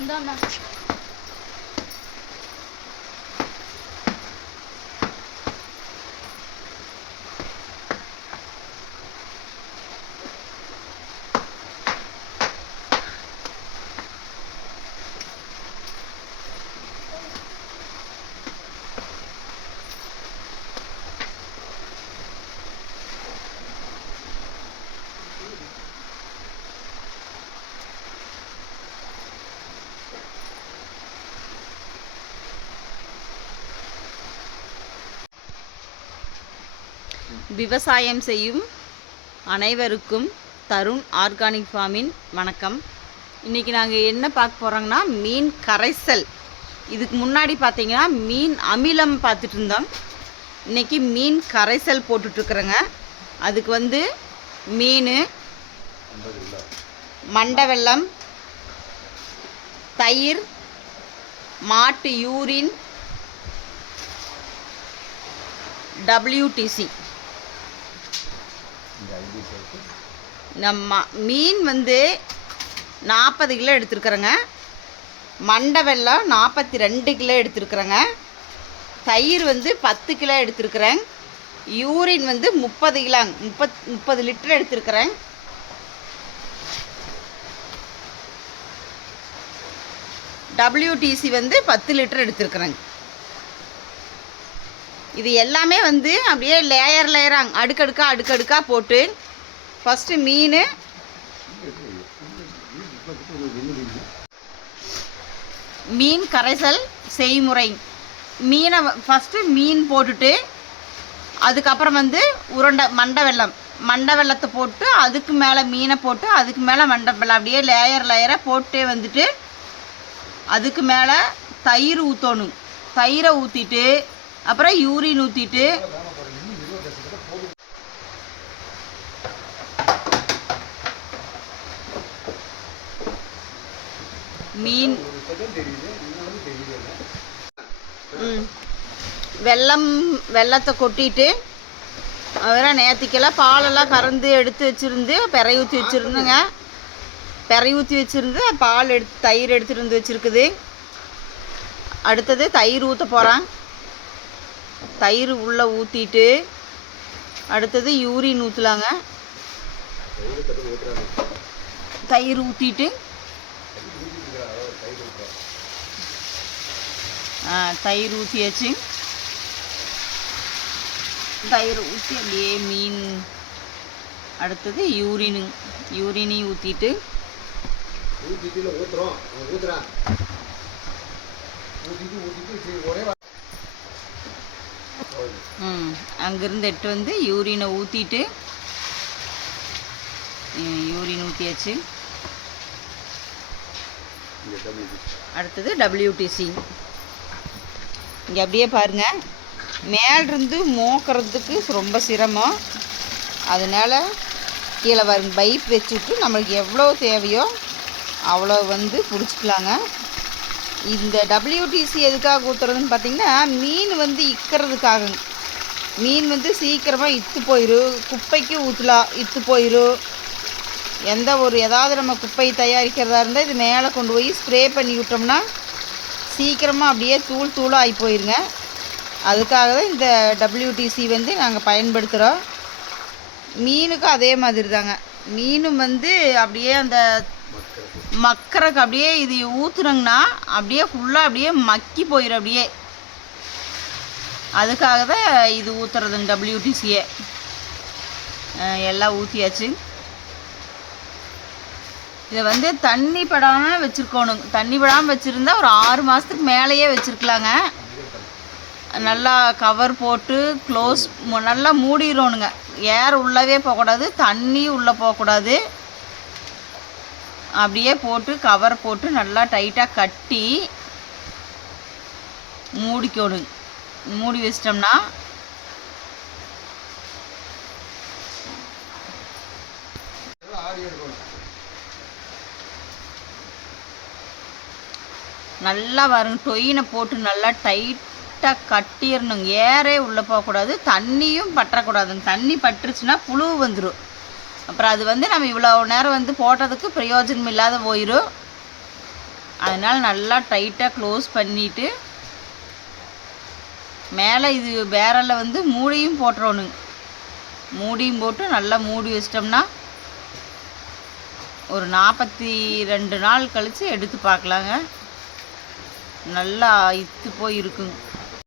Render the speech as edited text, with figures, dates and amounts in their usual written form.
இந்தாண்ணா. விவசாயம் செய்யும் அனைவருக்கும் தருண் ஆர்கானிக் ஃபார்மின் வணக்கம். இன்றைக்கி நாங்கள் என்ன பார்க்க போகிறோங்கன்னா மீன் கரைசல். இதுக்கு முன்னாடி பார்த்தீங்கன்னா மீன் அமிலம் பார்த்துட்டு இருந்தோம். இன்றைக்கி மீன் கரைசல் போட்டுட்ருக்குறேங்க. அதுக்கு வந்து மீன், மண்டை வெல்லம், தயிர், மாட்டு யூரின், WTC. நம்ம மீன் வந்து 40 கிலோ எடுத்துருக்குறேங்க. மண்டை வெல்லம் 42 கிலோ எடுத்துருக்குறேங்க. தயிர் வந்து 10 கிலோ எடுத்துருக்குறேன். யூரின் வந்து 30 கிலோ 30 லிட்டர் எடுத்துருக்குறேன். WTC வந்து 10 லிட்டர் எடுத்துருக்குறேங்க. இது எல்லாமே வந்து அப்படியே லேயராக அடுக்கடுக்காக போட்டு ஃபஸ்ட்டு மீன் கரைசல் செய்முறை. மீனை ஃபஸ்ட்டு மீன் போட்டுட்டு அதுக்கப்புறம் வந்து மண்டை வெல்லத்தை போட்டு அதுக்கு மேலே மீனை போட்டு அதுக்கு மேலே மண்டை வெல்லம் அப்படியே லேயராக போட்டே வந்துட்டு அதுக்கு மேலே தயிர் ஊற்றணும். தயிரை ஊற்றிட்டு அப்புறம் யூரின் ஊற்றிட்டு மீன் வெல்லத்தை கொட்டிட்டு அப்புறம் நேற்றுக்கெல்லாம் பாலெல்லாம் கறந்து எடுத்து வச்சுருந்து பெறை ஊற்றி வச்சுருந்துங்க. பெறை ஊற்றி வச்சுருந்து பால் தயிர் எடுத்துகிட்டு வந்து வச்சுருக்குது. அடுத்தது தயிர் ஊற்ற போகிறான். தயிர் உள்ளே ஊற்றிட்டு அடுத்தது யூரின் ஊற்றலாங்க. தயிர் ஊற்றிட்டு தயிர் ஊற்றியாச்சு. தயிர் ஊற்றி அப்படியே மீன் அடுத்தது யூரினையும் ஊற்றிட்டு அங்கேருந்து எட்டு வந்து யூரினை ஊற்றிட்டு யூரின் ஊற்றியாச்சு. அடுத்தது WTC. இங்கே அப்படியே பாருங்கள், மேலிருந்து மோக்கிறதுக்கு ரொம்ப சிரமம். அதனால் கீழே பாருங்க பைப் வச்சுட்டு நம்மளுக்கு எவ்வளோ தேவையோ அவ்வளோ வந்து பிடிச்சிக்கலாங்க. இந்த WTC எதுக்காக ஊற்றுறதுன்னு பார்த்திங்கன்னா மீன் வந்து இக்கிறதுக்காக. மீன் வந்து சீக்கிரமாக இத்து போயிடும். குப்பைக்கு ஊற்றலாம், இத்து போயிடும். ஏதாவது நம்ம குப்பை தயாரிக்கிறதா இருந்தால் இது மேலே கொண்டு போய் ஸ்ப்ரே பண்ணி விட்டோம்னா சீக்கிரமாக அப்படியே தூளாக ஆகி போயிருங்க. அதுக்காக தான் இந்த WTC வந்து நாங்கள் பயன்படுத்துகிறோம். மீனுக்கும் அதே மாதிரி தாங்க. மீனும் வந்து அப்படியே அந்த மக்கறக்கு அப்படியே இது ஊற்றுனங்கன்னா அப்படியே ஃபுல்லாக அப்படியே மக்கி போயிடும் அப்படியே. அதுக்காக தான் இது ஊற்றுறதுங்க WTCயே. எல்லாம் ஊற்றியாச்சு. இதை வந்து தண்ணி படாமல் வச்சுருக்கணும். தண்ணி படாமல் வச்சுருந்தா ஒரு 6 மாதத்துக்கு மேலேயே வச்சுருக்கலாங்க. நல்லா கவர் போட்டு க்ளோஸ் நல்லா மூடிடணுங்க. ஏர் உள்ளவே போகக்கூடாது, தண்ணி உள்ளே போகக்கூடாது. அப்படியே போட்டு கவர் போட்டு நல்லா டைட்டாக கட்டி மூடிக்கணும். மூடி வச்சிட்டோம்னா நல்லா வருங்க. டொயினை போட்டு நல்லா டைட்டாக கட்டிடணுங்க. ஏரே உள்ளே போகக்கூடாது, தண்ணியும் பற்றக்கூடாதுங்க. தண்ணி பட்டுருச்சுன்னா புழு வந்துடும். அப்புறம் அது வந்து நம்ம இவ்வளோ நேரம் வந்து போட்டதுக்கு பிரயோஜனம் இல்லாத போயிடும். அதனால் நல்லா டைட்டாக க்ளோஸ் பண்ணிவிட்டு மேலே இது பேரலில் வந்து மூடியும் போட்டுறோனுங்க. மூடியும் போட்டு நல்லா மூடி வச்சிட்டோம்னா ஒரு 42 நாள் கழித்து எடுத்து பார்க்கலாங்க. நல்லா இத்து போய் இருக்குங்க.